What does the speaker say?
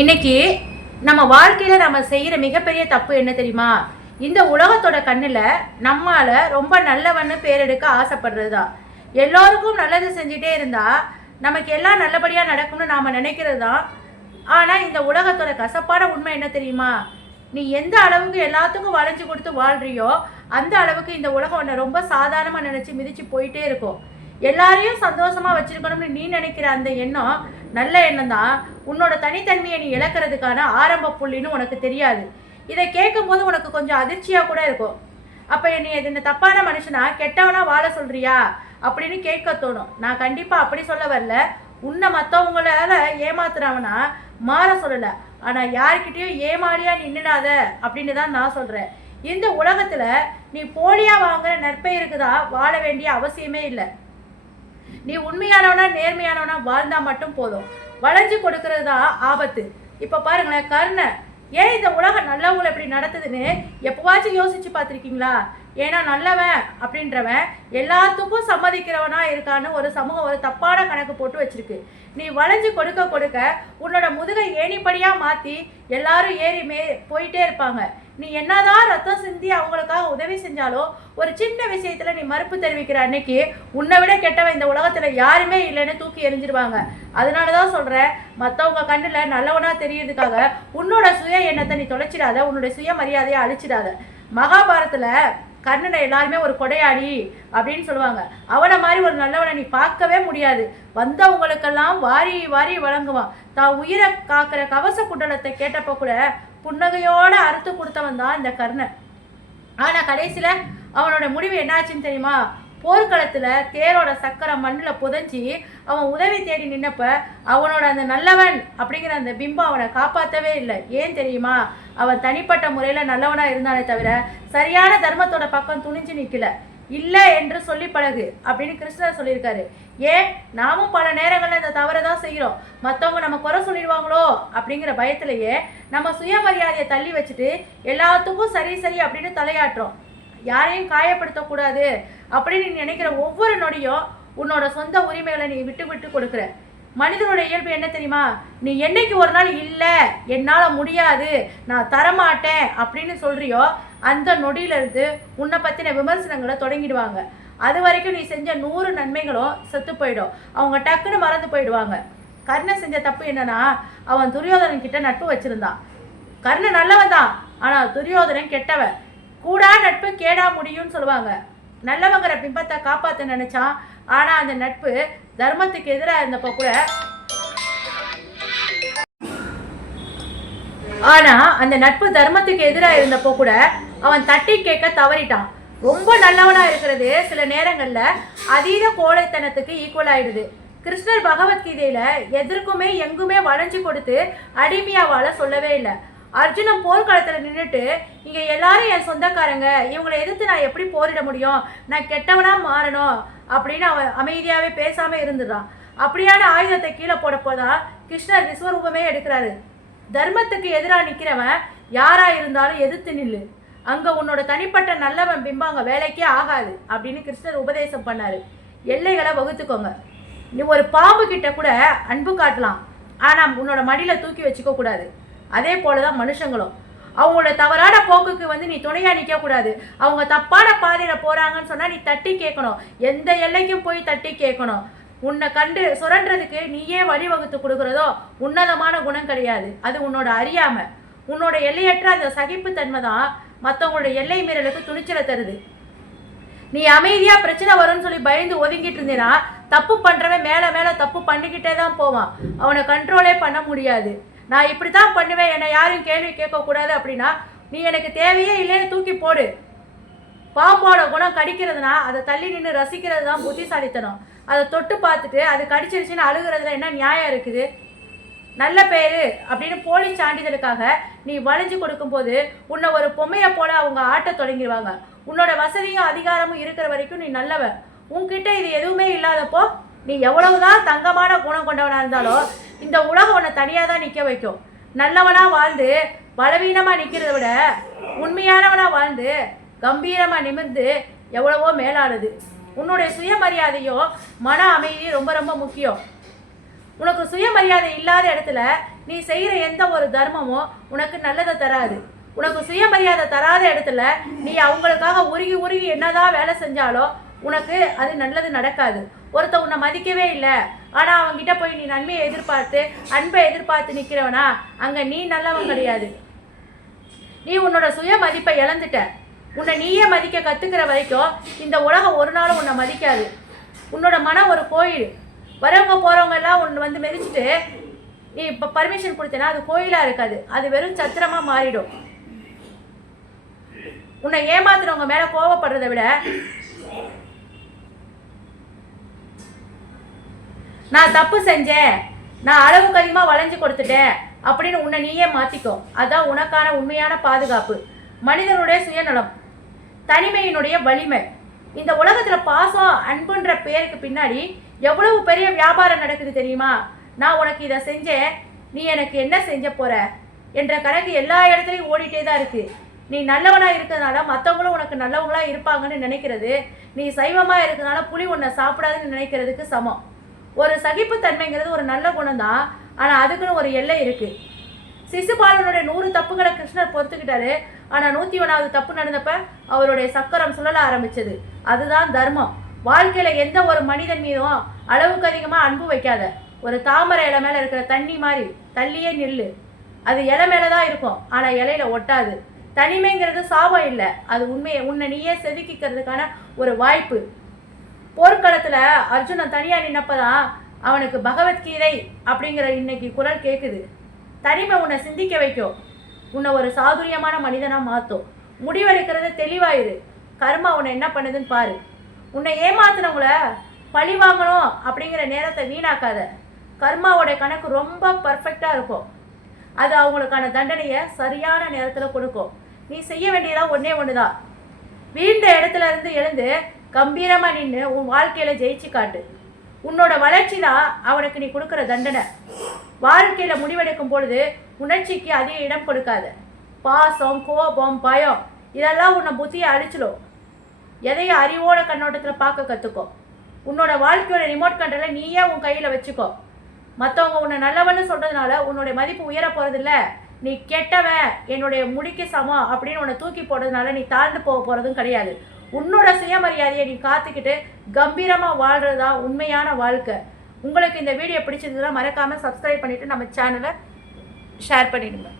இன்னைக்கு நம்ம வாழ்க்கையில நம்ம செய்யற மிகப்பெரிய தப்பு என்ன தெரியுமா? இந்த உலகத்தோட கண்ணுல நம்மால ரொம்ப நல்லவன்னு பேர் எடுக்க ஆசைப்படுறதுதான். எல்லோருக்கும் நல்லது செஞ்சுட்டே இருந்தா நமக்கு எல்லாம் நல்லபடியா நடக்கும்னு நாம நினைக்கிறது தான். ஆனா இந்த உலகத்தோட கசப்பான உண்மை என்ன தெரியுமா? நீ எந்த அளவுக்கு எல்லாத்துக்கும் வளைஞ்சு கொடுத்து வாழ்றியோ அந்த அளவுக்கு இந்த உலகம் உன்னை ரொம்ப சாதாரணமா நினைச்சு மிதிச்சு போயிட்டே இருக்கும். எல்லாரையும் சந்தோஷமா வச்சிருக்கணும்னு நீ நினைக்கிற அந்த எண்ணம் நல்ல எண்ணம் தான். உன்னோட தனித்தன்மையை நீ இழக்கிறதுக்கான ஆரம்ப புள்ளின்னு உனக்கு தெரியாது. இதை கேட்கும் போது உனக்கு கொஞ்சம் அதிர்ச்சியா கூட இருக்கும். அப்ப நீ இந்த தப்பான மனுஷனா கெட்டவனா வாழ சொல்றியா அப்படின்னு கேட்க தோணும். நான் கண்டிப்பா அப்படி சொல்ல வரல. உன்னை மற்றவங்களால ஏமாத்துறவனா மாற சொல்லல. ஆனா யாருக்கிட்டையும் ஏமாளியா நின்னுடாத அப்படின்னு தான் நான் சொல்றேன். இந்த உலகத்துல நீ போலியா வாங்குற நற்பெயருக்கு தான் வாழ வேண்டிய அவசியமே இல்லை. நீ உண்மையானவனா நேர்மையானவனா வாழ்ந்தா மட்டும் போதும். வளைஞ்சு கொடுக்கறது தான் ஆபத்து. இப்ப பாருங்களேன், கர்ணன் ஏன் இந்த உலகம் நல்லவங்களை எப்படி நடத்துதுன்னு எப்பவாச்சும் யோசிச்சு பார்த்துருக்கீங்களா? ஏன்னா நல்லவன் அப்படின்றவன் எல்லாத்துக்கும் சம்மதிக்கிறவனா இருக்கான்னு ஒரு சமூகம் ஒரு தப்பான கணக்கு போட்டு வச்சிருக்கு. நீ வளைஞ்சு கொடுக்க கொடுக்க உன்னோட முதுகை ஏணிப்படியா மாத்தி எல்லாரும் ஏறி போயிட்டே இருப்பாங்க. நீ என்னதான் ரத்தம் சிந்தி அவங்களுக்காக உதவி செஞ்சாலும் ஒரு சின்ன விஷயத்துல நீ மறுப்பு தெரிவிக்கிற அன்னைக்கு உன்னை விட கெட்டவன் இந்த உலகத்துல யாருமே இல்லைன்னு தூக்கி எறிஞ்சிருவாங்க. அதனாலதான் சொல்றேன், மற்றவங்க கண்ணுல நல்லவனா தெரியறதுக்காக உன்னோட சுய எண்ணத்தை நீ தொலைச்சிடாத, உன்னுடைய சுய மரியாதையை அழிச்சிடாத. மகாபாரதத்துல கர்ணனை எல்லாருமே ஒரு கொடையாளி அப்படின்னு சொல்லுவாங்க. அவனை மாதிரி ஒரு நல்லவனை நீ பார்க்கவே முடியாது. வந்தவங்களுக்கெல்லாம் வாரி வாரி வழங்குவான். தான் உயிரை காக்கிற கவச குண்டலத்தை கேட்டப்ப கூட புன்னகையோட அறுத்து கொடுத்தவன் தான் இந்த கர்ணன். ஆனா கடைசியில அவனோட முடிவு என்னாச்சுன்னு தெரியுமா? போர்க்களத்துல தேரோட சக்கரம் மண்ணில் புதைஞ்சி அவன் உதவி தேடி நின்னப்ப அவனோட அந்த நல்லவன் அப்படிங்கிற அந்த பிம்பம் அவனை காப்பாற்றவே இல்லை. ஏன் தெரியுமா? அவன் தனிப்பட்ட முறையில் நல்லவனா இருந்தானே தவிர சரியான தர்மத்தோட பக்கம் துணிஞ்சு நிற்கல. இல்லை என்று சொல்லி பழகு அப்படின்னு கிருஷ்ணர் சொல்லியிருக்காரு. ஏன் நாமும் பல நேரங்களில் இந்த தவறை தான் செய்கிறோம். மற்றவங்க நம்ம குறை சொல்லிடுவாங்களோ அப்படிங்கிற பயத்திலேயே நம்ம சுயமரியாதையை தள்ளி வச்சுட்டு எல்லாத்துக்கும் சரி சரி அப்படின்னு தலையாட்டுறோம். யாரையும் காயப்படுத்தக்கூடாது அப்படின்னு நீ நினைக்கிற ஒவ்வொரு நொடியும் உன்னோட சொந்த உரிமைகளை நீ விட்டு விட்டு கொடுக்குற. மனிதனோட இயல்பு என்ன தெரியுமா? நீ என்னைக்கு ஒரு நாள் இல்லை என்னால் முடியாது நான் தரமாட்டேன் அப்படின்னு சொல்றியோ அந்த நொடியிலிருந்து உன்னை பற்றின விமர்சனங்களை தொடங்கிடுவாங்க. அது வரைக்கும் நீ செஞ்ச 100 நன்மைகளும் செத்து போயிடும். அவங்க டக்குன்னு மறந்து போயிடுவாங்க. கர்ணன் செஞ்ச தப்பு என்னன்னா, அவன் துரியோதனன் கிட்ட நட்பு வச்சிருந்தான். கர்ணன் நல்லவன் தான், ஆனால் துரியோதனன் கெட்டவன். கூடா நட்பு கேடா முடியும்னு சொல்லுவாங்க. நல்லவங்கிற பிம்பத்தை காப்பாற்ற நினைச்சான். ஆனா அந்த நட்பு தர்மத்துக்கு எதிராக இருந்தப்போ கூட அவன் தட்டி கேட்க தவறிட்டான். ரொம்ப நல்லவனா இருக்கிறது சில நேரங்கள்ல அதீத கோழைத்தனத்துக்கு ஈக்குவல் ஆயிடுது. கிருஷ்ணர் பகவத்கீதையில எதற்குமே எங்குமே வளைஞ்சு கொடுத்து அடிமையா வாழ சொல்லவே இல்லை. அர்ஜுனன் போர்க்களத்தில் நின்றுட்டு இங்கே எல்லாரும் என் சொந்தக்காரங்க, இவங்களை எதிர்த்து நான் எப்படி போரிட முடியும், நான் கெட்டவனா மாறணும் அப்படின்னு அவன் அமைதியாகவே பேசாமல் இருந்துடுறான். அப்படியான ஆயுதத்தை கீழே போடப்போதான் கிருஷ்ணர் விஸ்வரூபமே எடுக்கிறாரு. தர்மத்துக்கு எதிராக நிற்கிறவன் யாரா இருந்தாலும் எதிர்த்து நில்லு, அங்கே உன்னோட தனிப்பட்ட நல்லவன் பிம்பம் அங்கே வேலைக்கே ஆகாது அப்படின்னு கிருஷ்ணர் உபதேசம் பண்ணாரு. எல்லைகளை வகுத்துக்கோங்க. நீ ஒரு பாம்பு கிட்ட கூட அன்பு காட்டலாம், ஆனால் உன்னோட மடியில் தூக்கி வச்சுக்க கூடாது. அதே போலதான் மனுஷங்களும் அவங்களோட தவறான போக்குக்கு நீ துணையா நிற்க கூடாது. அவங்க தப்பான பாதையில போறாங்கன்னு சொன்னா நீ தட்டி கேட்கணும். எந்த எல்லைக்கும் போய் தட்டி கேட்கணும். உன்னை கண்டு சுரன்றதுக்கு நீயே வழிவகுத்து கொடுக்கறதோ உன்னதமான குணம் கிடையாது. அது உன்னோட அறியாமை. உன்னோட எல்லையற்ற அந்த சகிப்புத்தன்மை தான் மற்றவங்களோட எல்லை மீறலுக்கு துணிச்சலை தருது. நீ அமைதியா பிரச்சனை வரும்னு சொல்லி பயந்து ஒதுங்கிட்டு இருந்தீனா தப்பு பண்றவன் மேல மேல தப்பு பண்ணிக்கிட்டே தான் போவான். அவனை கண்ட்ரோலே பண்ண முடியாது. நான் இப்படி தான் பண்ணுவேன், என்னை யாரும் கேள்வி கேட்கக்கூடாது அப்படின்னா நீ எனக்கு தேவையே இல்லைன்னு தூக்கி போடு. பாம்போட குணம் கடிக்கிறதுனா அதை தள்ளி நின்று ரசிக்கிறது தான் புத்திசாலித்தனம். அதை தொட்டு பார்த்துட்டு அது கடிச்சிருச்சுன்னு அழுகிறதுல என்ன நியாயம் இருக்குது? நல்ல பேரு அப்படின்னு போலீஸ் சான்றிதழுக்காக நீ வளைஞ்சு கொடுக்கும்போது உன்னை ஒரு பொம்மையை போல அவங்க ஆட்ட தொடங்கிடுவாங்க. உன்னோட வசதியும் அதிகாரமும் இருக்கிற வரைக்கும் நீ நல்லவன். உன்கிட்ட இது எதுவுமே இல்லாதப்போ நீ எவ்வளவுதான் தங்கமான குணம் கொண்டவனா இருந்தாலும் இந்த உலகம் உன்னை தனியாக தான் நிற்க வைக்கும். நல்லவனா வாழ்ந்து பலவீனமாக நிற்கிறத விட உண்மையானவனா வாழ்ந்து கம்பீரமாக நிமிர்ந்து எவ்வளவோ மேலானது. உன்னுடைய சுயமரியாதையும் மன அமைதியும் ரொம்ப ரொம்ப முக்கியம். உனக்கு சுயமரியாதை இல்லாத இடத்துல நீ செய்கிற எந்த ஒரு தர்மமும் உனக்கு நல்லதை தராது. உனக்கு சுயமரியாதை தராத இடத்துல நீ அவங்களுக்காக உருகி உருகி என்னதான் வேலை செஞ்சாலும் உனக்கு அது நல்லது நடக்காது. ஒருத்த உன்னை மதிக்கவே இல்லை, ஆனால் அவங்ககிட்ட போய் நீ நன்மையை எதிர்பார்த்து அன்பை எதிர்பார்த்து நிற்கிறவனா, அங்கே நீ நல்லவன் கிடையாது. நீ உன்னோட சுய மதிப்பை இழந்துட்ட. உன்னை நீயே மதிக்க கற்றுக்கிற வரைக்கும் இந்த உலகம் ஒரு நாளும் உன்னை மதிக்காது. உன்னோட மனம் ஒரு கோயில். வரவங்க போகிறவங்க எல்லாம் உன்னை வந்து மிதிச்சுட்டு நீ இப்போ பர்மிஷன் கொடுத்தேன்னா அது கோயிலாக இருக்காது, அது வெறும் சத்திரமாக மாறிடும். உன்னை ஏமாத்துறவங்க மேலே கோவப்படுறதை விட நான் தப்பு செஞ்சேன், நான் அளவுக்கு அதிகமாக வளைஞ்சு கொடுத்துட்டேன் அப்படின்னு உன்னை நீயே மாற்றிக்கோ. அதுதான் உனக்கான உண்மையான பாதுகாப்பு. மனிதனுடைய சுயநலம், தனிமையினுடைய வலிமை. இந்த உலகத்தில் பாசம் அன்புன்ற பேருக்கு பின்னாடி எவ்வளவு பெரிய வியாபாரம் நடக்குது தெரியுமா? நான் உனக்கு இதை செஞ்சேன், நீ எனக்கு என்ன செஞ்ச போற என்ற கணக்கு எல்லா இடத்துலையும் ஓடிட்டே தான் இருக்குது. நீ நல்லவனாக இருக்கிறதுனால மற்றவங்களும் உனக்கு நல்லவங்களாக இருப்பாங்கன்னு நினைக்கிறது, நீ சைவமாக இருக்கிறதுனால புலி உன்னை சாப்பிடாதுன்னு நினைக்கிறதுக்கு சமம். ஒரு சகிப்புத்தன்மைங்கிறது ஒரு நல்ல குணம் தான், ஆனால் அதுக்குன்னு ஒரு எல்லை இருக்குது. சிசுபாலனுடைய 100 தப்புகளை கிருஷ்ணர் பொறுத்துக்கிட்டாரு, ஆனால் 101வது தப்பு நடந்தப்ப அவருடைய சக்கரம் சுழல ஆரம்பிச்சது. அதுதான் தர்மம். வாழ்க்கையில் எந்த ஒரு மனிதன் மீதும் அளவுக்கு அதிகமாக அன்பு வைக்காத. ஒரு தாமரை இலை மேலே இருக்கிற தண்ணி மாதிரி தள்ளியே நில்லு. அது இலை மேலே தான் இருக்கும், ஆனால் இலையில ஒட்டாது. தனிமைங்கிறது சாபம் இல்லை, அது உன்னை நீயே செதுக்கிக்கிறதுக்கான ஒரு வாய்ப்பு. போர்க்களத்தில் அர்ஜுனன் தனியாக நின்னப்பதான் அவனுக்கு பகவத்கீதை அப்படிங்கிற இன்னைக்கு குரல் கேட்குது. தனிமை உன்னை சிந்திக்க வைக்கும், உன்னை ஒரு சாதுரியமான மனிதனாக மாற்றும். முடிவெடுக்கிறது தெளிவாயிரு. கர்மா உன்னை என்ன பண்ணுதுன்னு பாரு. உன்னை ஏமாத்தினவங்கள பழி வாங்கணும் அப்படிங்கிற நேரத்தை வீணாக்காத. கர்மாவோட கணக்கு ரொம்ப பர்ஃபெக்டாக இருக்கும், அது அவங்களுக்கான தண்டனையை சரியான நேரத்தில் கொடுக்கும். நீ செய்ய வேண்டியதான் ஒன்றே ஒன்று தான், வீண்ட இடத்துல இருந்து எழுந்து கம்பீரமாக நின்று உன் வாழ்க்கையில் ஜெயிச்சு காட்டு. உன்னோட வளர்ச்சி தான் அவனுக்கு நீ கொடுக்குற தண்டனை. வாழ்க்கையில் முடிவெடுக்கும் பொழுது உணர்ச்சிக்கு அதிக இடம் கொடுக்காத. பாசம், கோபம், பயம் இதெல்லாம் உன்னை புத்தியை அழிச்சிடும். எதையும் அறிவோட கண்ணோட்டத்தில் பார்க்க கற்றுக்கோ. உன்னோட வாழ்க்கையோட ரிமோட் கண்ட்ரோலை நீயே உன் கையில் வச்சுக்கோ. மற்றவங்க உன்னை நல்லவன்னு சொல்கிறதுனால உன்னுடைய மதிப்பு உயர போகிறதில்ல. நீ கெட்டவன், என்னுடைய முடிக்கு சமம் அப்படின்னு உன்னை தூக்கி போடுறதுனால நீ தாழ்ந்து போக போகிறதும் கிடையாது. உன்னோட சுயமரியாதையை நீ காத்துக்கிட்டு கம்பீரமாக வாழ்கிறது தான் உண்மையான வாழ்க்கை. உங்களுக்கு இந்த வீடியோ பிடிச்சிருந்ததுன்னா மறக்காமல் சப்ஸ்கிரைப் பண்ணிவிட்டு நம்ம சேனலை ஷேர் பண்ணிடுங்க.